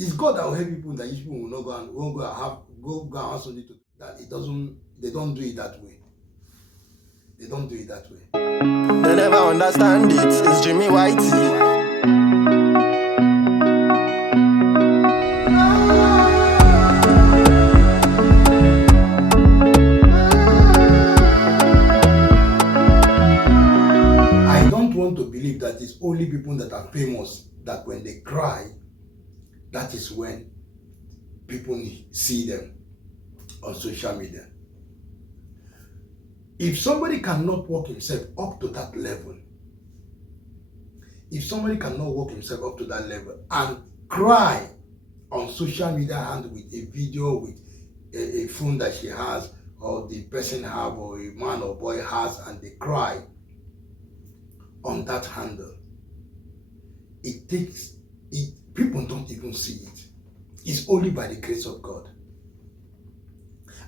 It's God that will help people that people will not go and won't go and have something to that it doesn't. They don't do it that way. They don't do it that way. They never understand it. It's Jimmy Whitey. I don't want to believe that it's only people that are famous that when they cry, that is when people see them on social media. If somebody cannot walk himself up to that level, and cry on social media and with a video, with a phone that she has, or the person have, or a man or boy has, and they cry on that handle, people don't even see it. It's only by the grace of God.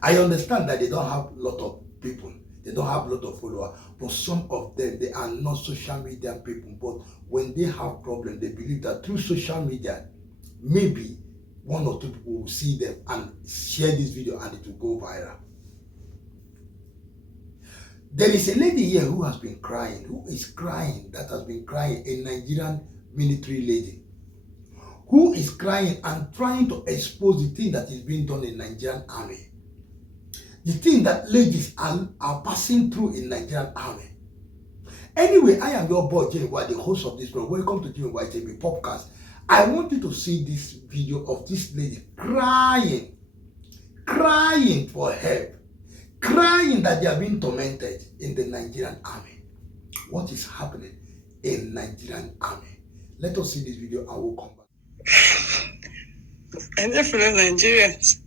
I understand that they don't have a lot of people, they don't have a lot of followers, but some of them, they are not social media people. But when they have problems, they believe that through social media, maybe one or two people will see them and share this video and it will go viral. There is a lady here who has been crying, that has been crying, a Nigerian military lady, who is crying and trying to expose the thing that is being done in Nigerian army. The thing that ladies are passing through in Nigerian army. Anyway, I am your boy, Jimmy White, the host of this program. Welcome to Jimmy White TV podcast. I want you to see this video of this lady crying for help, crying that they are being tormented in the Nigerian army. What is happening in Nigerian army? Let us see this video and we'll come back. I definitely Nigerians.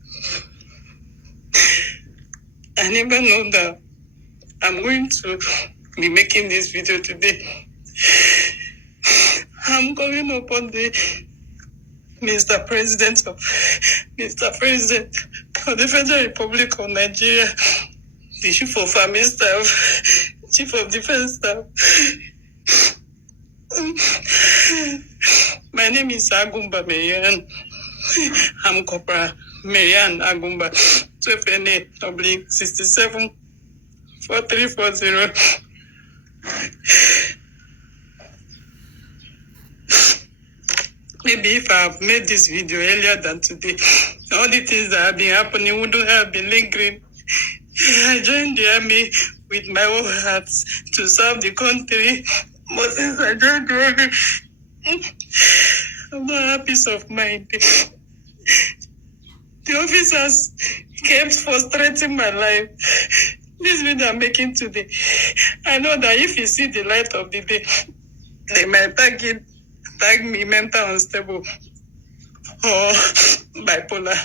I never know that I'm going to be making this video today. I'm calling upon the Mr. President of the Federal Republic of Nigeria, the Chief of Army Staff, Chief of Defense Staff. My name is Agumba Marian. I'm Corporal Marian Agumba, 12NA/67 4340. Maybe if I have made this video earlier than today, all the things that have been happening wouldn't have been lingering. I joined the army with my whole heart to serve the country. But since I joined the army, I'm not have peace of mind. The officers kept frustrating my life. This video I'm making today, I know that if you see the light of the day, they might tag me mental unstable or bipolar.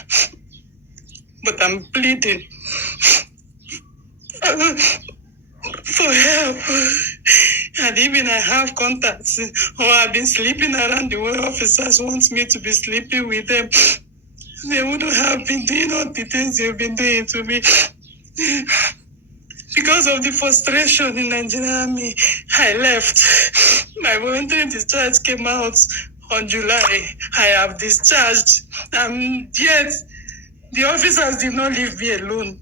But I'm pleading for help. And even I have contacts, or I've been sleeping around the way officers want me to be sleeping with them. They wouldn't have been doing all the things they've been doing to me. Because of the frustration in Nigerian army, I left. My voluntary discharge came out on July. I have discharged. Yet, the officers did not leave me alone.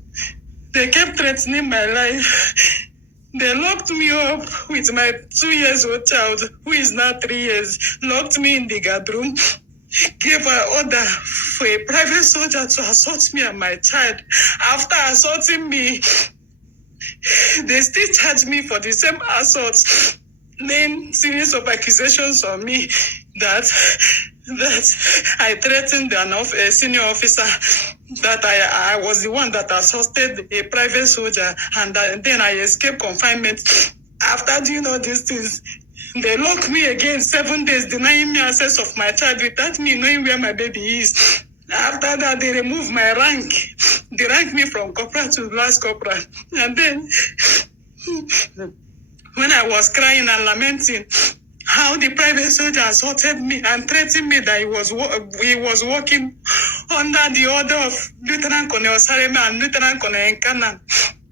They kept threatening my life. They locked me up with my 2-year-old child, who is now 3 years, locked me in the guard room, gave an order for a private soldier to assault me and my child. After assaulting me, they still charged me for the same assault, laying series of accusations on me that I threatened a senior officer, that I was the one that assaulted a private soldier, and then I escaped confinement. After doing all these things, they locked me again 7 days, denying me access of my child without me knowing where my baby is. After that, they removed my rank. They ranked me from corporal to last corporal. And then, when I was crying and lamenting how the private soldier assaulted me and threatened me that he was working under the order of Lieutenant Colonel Sarema and Lieutenant Colonel Nkana,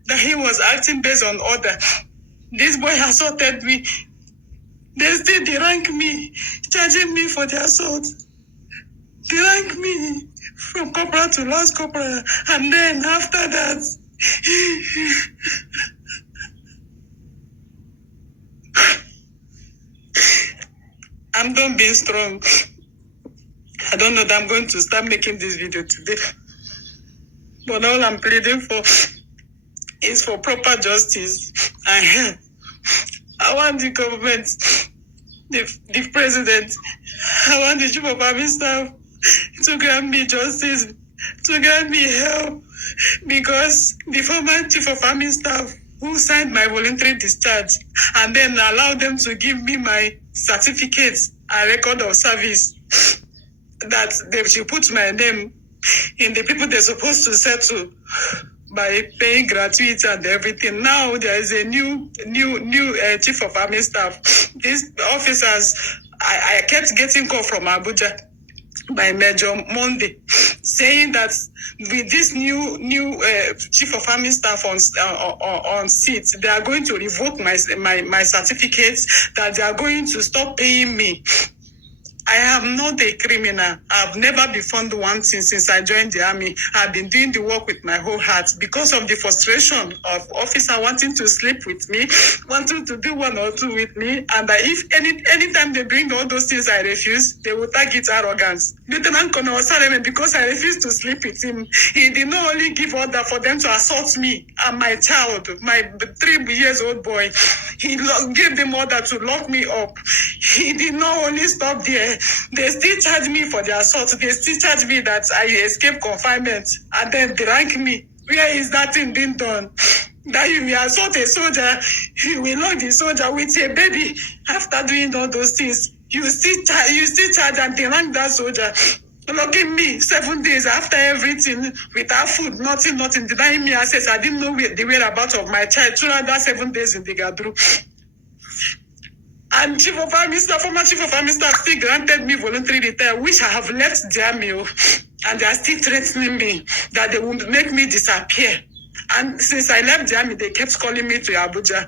that he was acting based on order. This boy assaulted me. They still derank me, charging me for the assault. They rank me from corporal to last corporal. And then after that, I'm done being strong. I don't know that I'm going to start making this video today. But all I'm pleading for is for proper justice and help. I want the government, the president, I want the chief of army staff to grant me justice, to grant me help, because the former chief of army staff who signed my voluntary discharge and then allowed them to give me my certificates and record of service, that they should put my name in the people they're supposed to settle by paying gratuity and everything. Now there is a new chief of army staff. These officers, I kept getting call from Abuja by Major Monday, saying that with this new chief of army staff on seat, they are going to revoke my certificates, that they are going to stop paying me. I am not a criminal. I've never been found wanting since I joined the army. I've been doing the work with my whole heart. Because of the frustration of officer wanting to sleep with me, wanting to do one or two with me, and if anytime they bring all those things I refuse, they will target arrogance. Lieutenant Colonel Osareme, because I refused to sleep with him, he did not only give order for them to assault me and my child, my 3-year-old boy. He gave them order to lock me up. He did not only stop there. They still charge me for the assault. They still charge me that I escaped confinement, and then they rank me. Where is that thing being done? That you will assault a soldier, you will lock the soldier with a baby. After doing all those things, you still charge and they rank that soldier. Locking me 7 days after everything, without food, nothing, denying me access. I didn't know the whereabouts of my child throughout that 7 days in the Gadru. And chief of army staff, former chief of army staff still granted me voluntary retire, which I have left the army, and they are still threatening me that they will make me disappear. And since I left the army, they kept calling me to Abuja.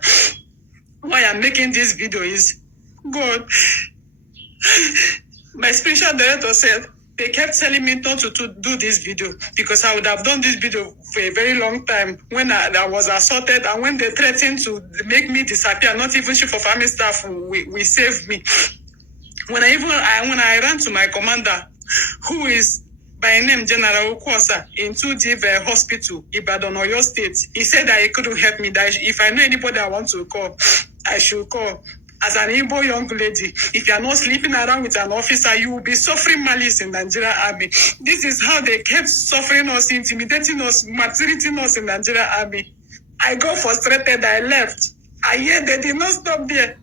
Why I'm making this video is, God, my spiritual director said, they kept telling me not to do this video, because I would have done this video for a very long time when I was assaulted, and when they threatened to make me disappear, not even chief of army staff will save me. When I ran to my commander, who is by name General Okwasa, in 2D Hospital, Ibadan, Oyo State, he said that he couldn't help me, that if I know anybody I want to call, I should call. As an Igbo young lady, if you are not sleeping around with an officer, you will be suffering malice in Nigeria Army. This is how they kept suffering us, intimidating us, maltreating us in Nigeria Army. I got frustrated, I left. I hear they did not stop there.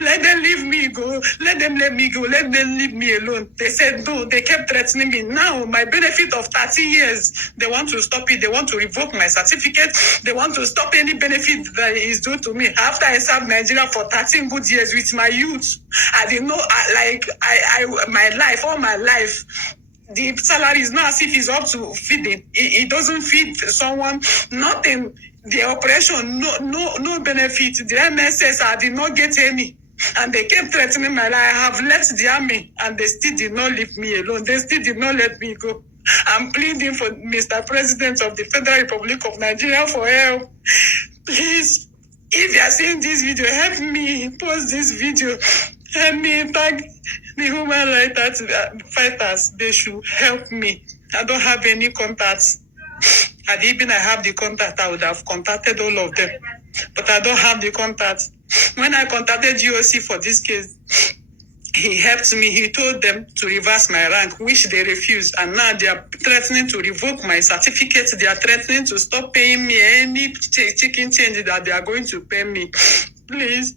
Let them leave me go. Let them let me go. Let them leave me alone. They said no. They kept threatening me. Now, my benefit of 30 years, they want to stop it. They want to revoke my certificate. They want to stop any benefit that is due to me. After I served Nigeria for 13 good years with my youth, I didn't know, my life, all my life, the salary is not as if it's up to feeding. It doesn't feed someone, nothing. The operation, no benefit. The MSS, I did not get any. And they kept threatening my life. I have left the army, and they still did not leave me alone. They still did not let me go. I'm pleading for Mr. President of the Federal Republic of Nigeria for help. Please, if you are seeing this video, help me post this video. Help me tag the human rights fighters. They should help me. I don't have any contacts. And even I have the contact, I would have contacted all of them. But I don't have the contact. When I contacted GOC for this case, he helped me. He told them to reverse my rank, which they refused. And now they are threatening to revoke my certificate. They are threatening to stop paying me any chicken change that they are going to pay me. Please,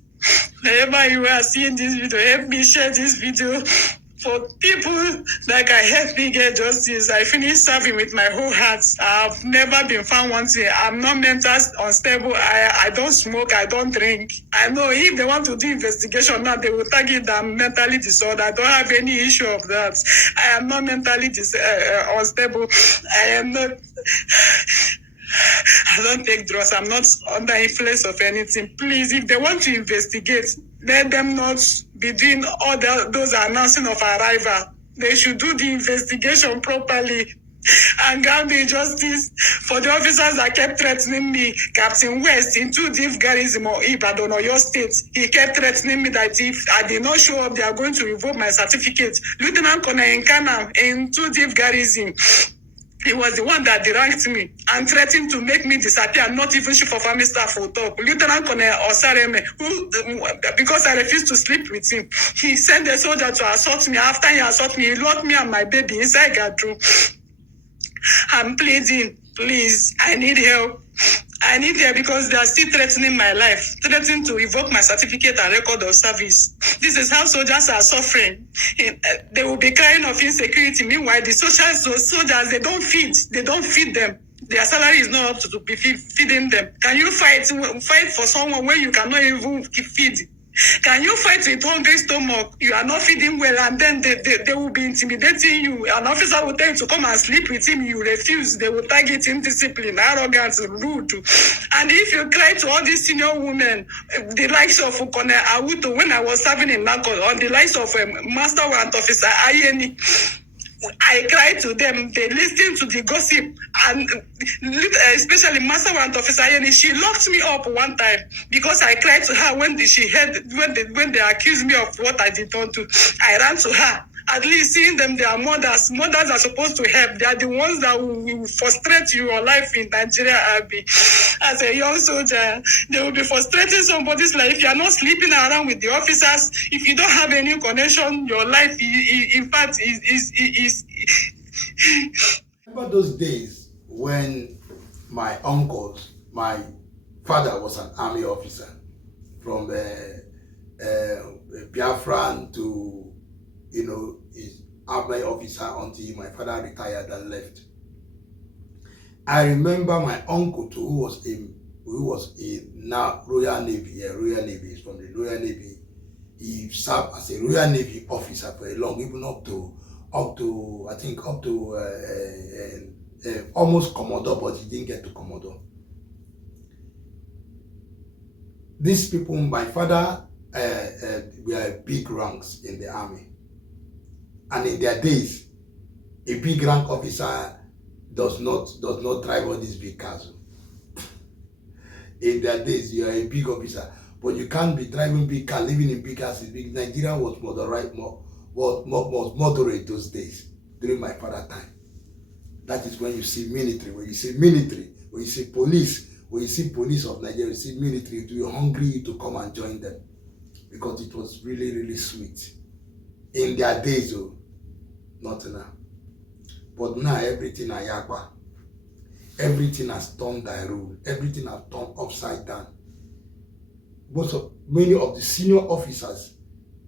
wherever you are seeing this video, help me share this video. For people like I help me get justice. I finished serving with my whole heart. I've never been found wanting. I'm not mentally unstable. I don't smoke. I don't drink. I know if they want to do investigation now, they will target that I'm mentally disordered. I don't have any issue of that. I am not mentally unstable. I am not. I don't take drugs. I'm not under influence of anything. Please, if they want to investigate, let them not be doing all those announcing of arrival. They should do the investigation properly and grant me justice for the officers that kept threatening me. Captain West in 2 Div Garrison or Ibadan or your state, he kept threatening me that if I did not show up, they are going to revoke my certificate. Lieutenant Colonel Nkana in 2 Div Garrison, he was the one that deranked me and threatened to make me disappear, not even chief of army staff will talk. Lieutenant Colonel Osareme, who, because I refused to sleep with him, he sent a soldier to assault me. After he assaulted me, he locked me and my baby inside Gadru. I'm pleading, please, I need help. I need help because they are still threatening my life, threatening to revoke my certificate and record of service. This is how soldiers are suffering. They will be crying of insecurity. Meanwhile, the soldiers, they don't feed them. Their salary is not up to be feeding them. Can you fight for someone when you cannot even feed? Can you fight with hungry stomach? You are not feeding well, and then they will be intimidating you. An officer will tell you to come and sleep with him. You refuse. They will target indiscipline, arrogance, rude. And if you cry to all these senior women, the likes of Ukone Awuto, when I was serving in Nako, on the likes of Master Warrant Officer Ayeni, I cried to them. They listened to the gossip, and especially Master Warrant Officer Ayeni. She locked me up one time because I cried to her when she heard when they accused me of what I did not do. I ran to her. At least seeing them, they are mothers. Mothers are supposed to help. They are the ones that will frustrate your life in Nigeria, Abby. As a young soldier, they will be frustrating somebody's life. If you are not sleeping around with the officers, if you don't have any connection, your life, in fact, is. Remember those days when my uncles, my father was an army officer, from Biafran to, his army officer until my father retired and left. I remember my uncle too, who was in now Royal Navy. Yeah, Royal Navy is from the Royal Navy. He served as a Royal Navy officer for a long, even up to almost Commodore, but he didn't get to Commodore. These people, my father, were big ranks in the army. And in their days, a big rank officer does not drive all these big cars. In their days, you are a big officer, but you can't be driving big car, living in big cars. Nigeria was moderate those days during my father's time. That is when you see military. When you see military, when you see police, when you see police of Nigeria, you see military, to be hungry to come and join them, because it was really, really sweet. In their days, though, not now. But now everything is yakwa. Everything has turned thy rule. Everything has turned upside down. Many of the senior officers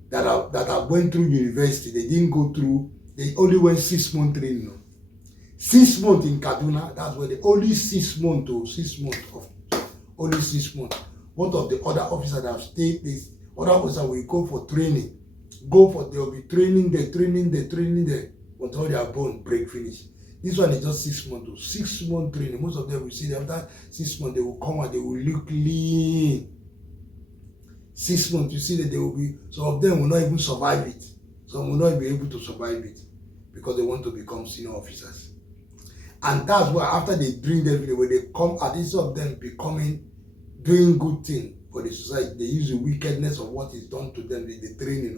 that have went through university, they didn't go through. They only went 6 months training. 6 months in Kaduna. That's where they only 6 months to 6 months of only 6 months. One of the other officers that have stayed, this other officer will go for training. They'll be training there until their bone break finish. This one is just 6 months to 6 month training. Most of them will see that after 6 months they will come out, they will look lean. 6 months, you see that they will be, some of them will not even survive it. Some will not be able to survive it because they want to become senior officers. And that's why after they drink every day, when they come out, instead of them doing good thing for the society, they use the wickedness of what is done to them, they train,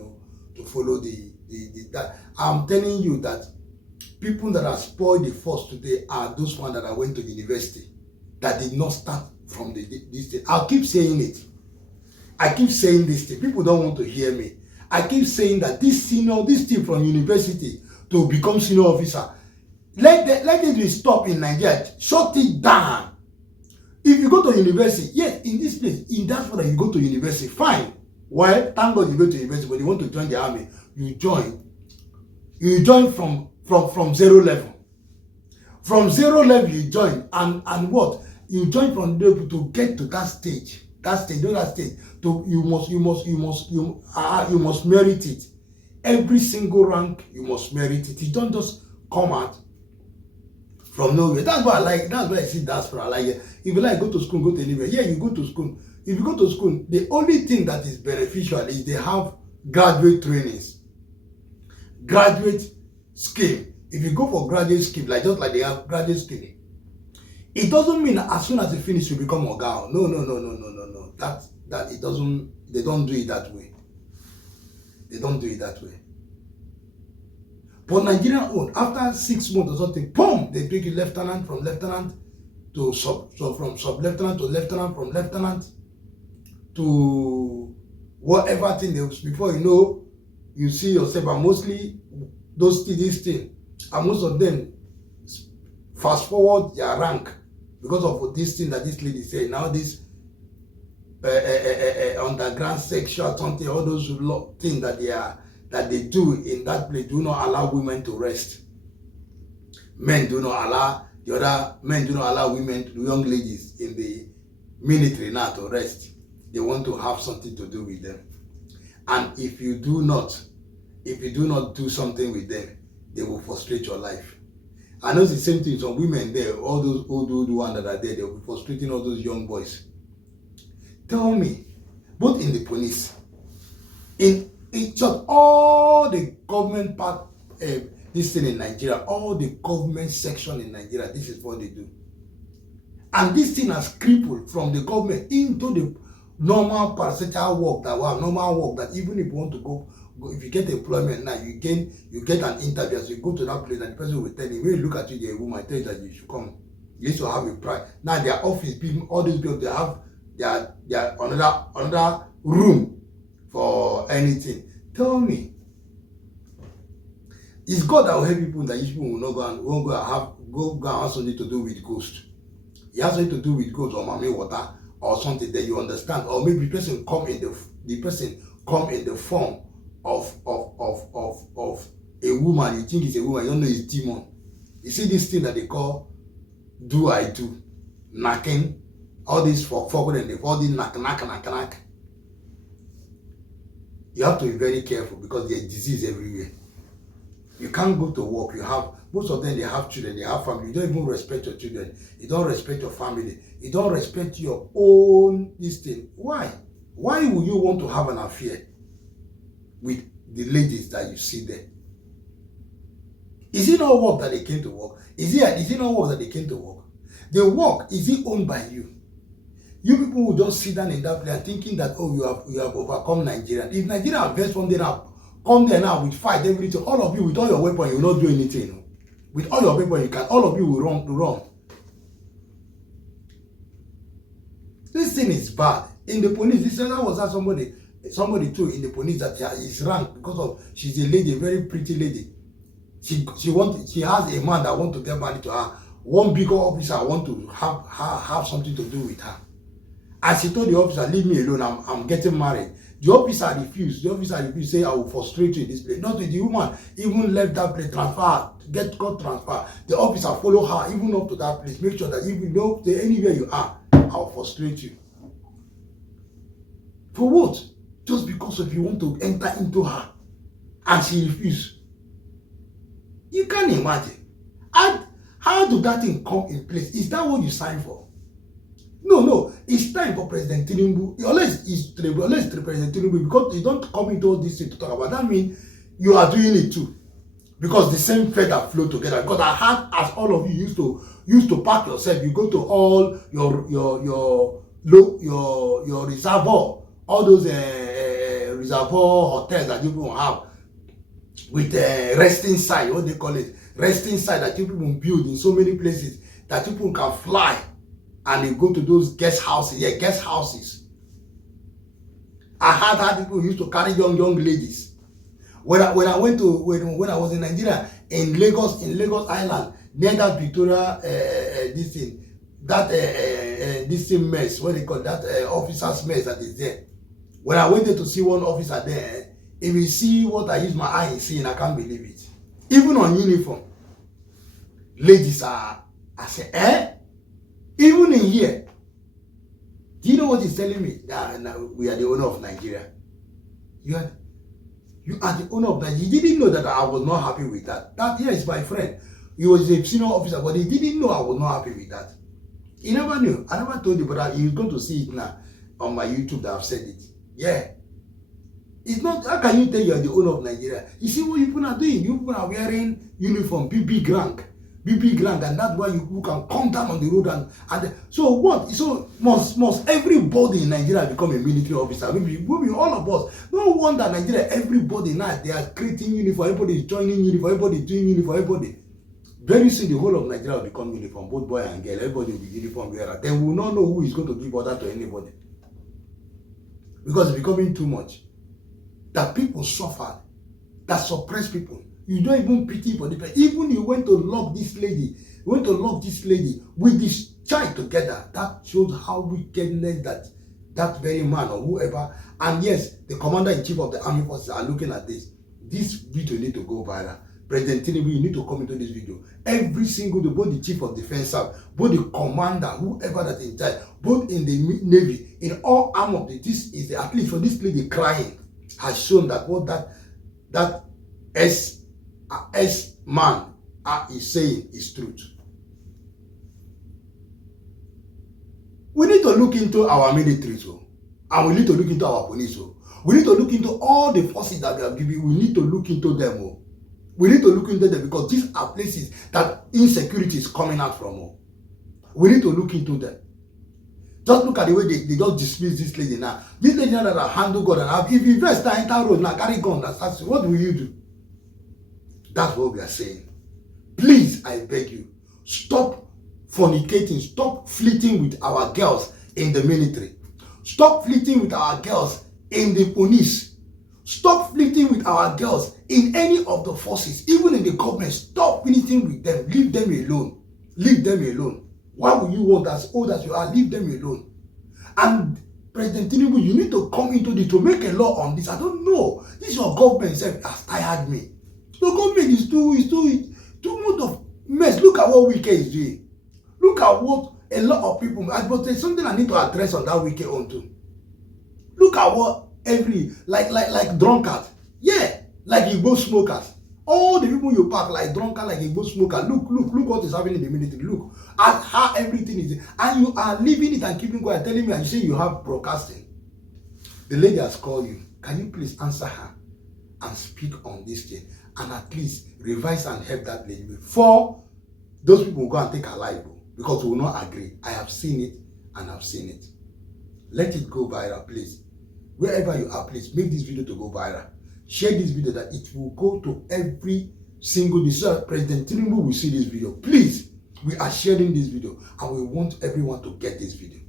to follow that. I'm telling you that people that are spoiled the force today are those ones that went to university, that did not start from this thing. I'll keep saying it. I keep saying this thing. People don't want to hear me. I keep saying that this thing from university to become senior officer, let it be stopped in Nigeria. Shut it down. If you go to university, yes, in this place, in that one, you go to university, fine. Well, thank God you go to university, but you want to join the army, you join from zero level. From zero level you join, and what? You join from level to get to that stage. You must merit it. Every single rank, you must merit it. You don't just come out from nowhere. That's why I see diaspora. I like it. If you like go to school, go to anywhere. Yeah, you go to school. If you go to school, the only thing that is beneficial is they have graduate trainings. Graduate scheme, if you go for graduate scheme, like just like they have graduate scheme, it doesn't mean that as soon as you finish you become Oga. No. That it doesn't. They don't do it that way. They don't do it that way. But Nigerian own, after 6 months or something, boom, they take you lieutenant, from lieutenant to from sub-lieutenant to lieutenant, from lieutenant to whatever thing they, before you know, you see yourself. And mostly this thing, and most of them fast forward their rank because of this thing that this lady said. Now this underground sexual something, all those things that they do in that place do not allow women to rest. Men do not allow women, young ladies in the military now to rest. They want to have something to do with them. And if you do not do something with them, they will frustrate your life. I know it's the same thing. Some women there, all those old ones that are there, they'll be frustrating all those young boys. Tell me, both in the police, in short, all the government part, this thing in Nigeria, all the government section in Nigeria, this is what they do. And this thing has crippled from the government into the normal parasitical work that even if you want to go, if you get employment now, you get an interview. As you go to that place and the person will tell you, when you look at you, the woman tell you that you should come. You used to have a pride. Now their office people, all these people, they have their another room for anything. Tell me, it's God that will help people that people will not go and have something to do with ghost. It has something to do with ghost or mommy water or something that you understand, or maybe the person come in the form of a woman. You think it's a woman, you don't know it's demon. You see this thing that they call do I do, knocking, all this for and they all this knock. You have to be very careful because there's disease everywhere. You can't go to work. You have, most of them, they have children, they have family. You don't even respect your children. You don't respect your family. You don't respect your own this thing. Why? Why would you want to have an affair with the ladies that you see there? Is it not work that they came to work? Is it not work that they came to work? The work, is it owned by you? You people who don't sit down in that place thinking that, oh, you have overcome Nigeria. If Nigeria advance from there now, come there now with fight, everything, all of you with all your weapons, you will not do anything. With all your weapons, all of you will run. This thing is bad. In the police, this was that somebody too in the police that is ranked because of she's a lady, a very pretty lady. She has a man that want to get married to her. One bigger officer want to have something to do with her. And she told the officer, leave me alone, I'm getting married. The officer refused. Say, I will frustrate you in this place. Not with the woman, even left that place, got transfer. The officer follow her even up to that place. Make sure that if you know anywhere you are, I'll frustrate you. For what? Just because of you want to enter into her. And she refused. You can't imagine. How do that thing come in place? Is that what you signed for? No. It's time for President Tinubu. Unless it's President Tinubu, because you don't come into all this thing to talk about. That means you are doing it too. Because the same feather flow together. Because I had, as all of you used to pack yourself, you go to all your reservoir, all those reservoir hotels that you people have with resting side, what they call it, resting side that you people build in so many places that people can fly and they go to those guest houses. Yeah, guest houses. I had how people used to carry young ladies. When I was in Nigeria, in Lagos Island, near that Victoria this thing mess, what they call that officer's mess that is there. When I went there to see one officer there, if you see what I use my eye in seeing, I can't believe it. Even on uniform, ladies are, I say, even in here. Do you know what he's telling me? We are the owner of Nigeria. You are the owner of Nigeria. He didn't know that I was not happy with that. That here is my friend. He was a senior officer, but he didn't know I was not happy with that. He never knew. I never told you, but he's going to see it now on my YouTube that I've said it. Yeah. It's not, how can you tell you're the owner of Nigeria? You see what you people are doing? You people are wearing uniform, big rank, and that's why you can come down on the road and so what? So must everybody in Nigeria become a military officer? Maybe all of us. No wonder Nigeria, everybody now, they are creating uniform, everybody is joining uniform, everybody is doing uniform, everybody. Very soon the whole of Nigeria will become uniform, both boy and girl, everybody will be uniform wearer. Then we will not know who is going to give order to anybody. Because it's becoming too much. That people suffered, that suppressed people. You don't even pity for the person. Even you went to lock this lady, with this child together. That shows how wickedness that very man or whoever. And yes, the commander-in-chief of the army forces are looking at this. This video need to go viral. President Tinubu, you need to come into this video. Every single day, both the chief of defense staff, both the commander, whoever that is in charge, both in the navy, in all arm of this is at least for this lady crying, has shown that what that S man is saying is truth. We need to look into our military, and we need to look into our police. We need to look into all the forces that they are giving. We need to look into them. We need to look into them because these are places that insecurity is coming out from. We need to look into them. Just look at the way they just dismiss this lady now. This lady now that I handle God and have, if you first enter road now, carry gun, that's what will you do? That's what we are saying. Please, I beg you, stop fornicating, stop flirting with our girls in the military. Stop flirting with our girls in the police. Stop flirting with our girls in any of the forces, even in the government. Stop flirting with them. Leave them alone. Leave them alone. Why would you want as old as you are? Leave them alone. And President Tinubu, you need to come into this to make a law on this. I don't know. This your government itself has tired me. Your government is too much of mess. Look at what Wike is doing. Look at what a lot of people. But there's something I need to address on that Wike on too. Look at what like drunkards. Yeah, like Igbo smokers. All the people you pack like drunkard, like Igbo smoker. Look what is happening in the military. Look at how everything is. And you are leaving it and keeping quiet, telling me and you say you have broadcasting. The lady has called you. Can you please answer her and speak on this thing? And at least revise and help that lady before those people will go and take her life. Because we will not agree. I have seen it and I've seen it. Let it go viral, please. Wherever you are, please make this video to go viral. Share this video that it will go to every single day. So President Tinubu will see this video. Please, we are sharing this video and we want everyone to get this video.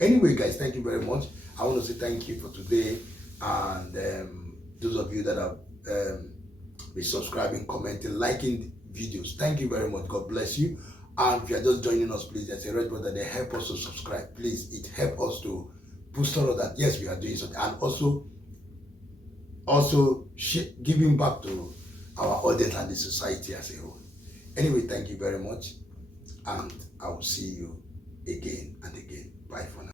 Anyway, guys, thank you very much. I want to say thank you for today. And those of you that have been subscribing, commenting, liking videos, thank you very much. God bless you. And if you are just joining us, please, there's a red button that help us to subscribe. Please, it helps us to boost all of that. Yes, we are doing something. And also giving back to our audience and the society as a whole. Anyway, thank you very much. And I will see you again and again. Bye for now.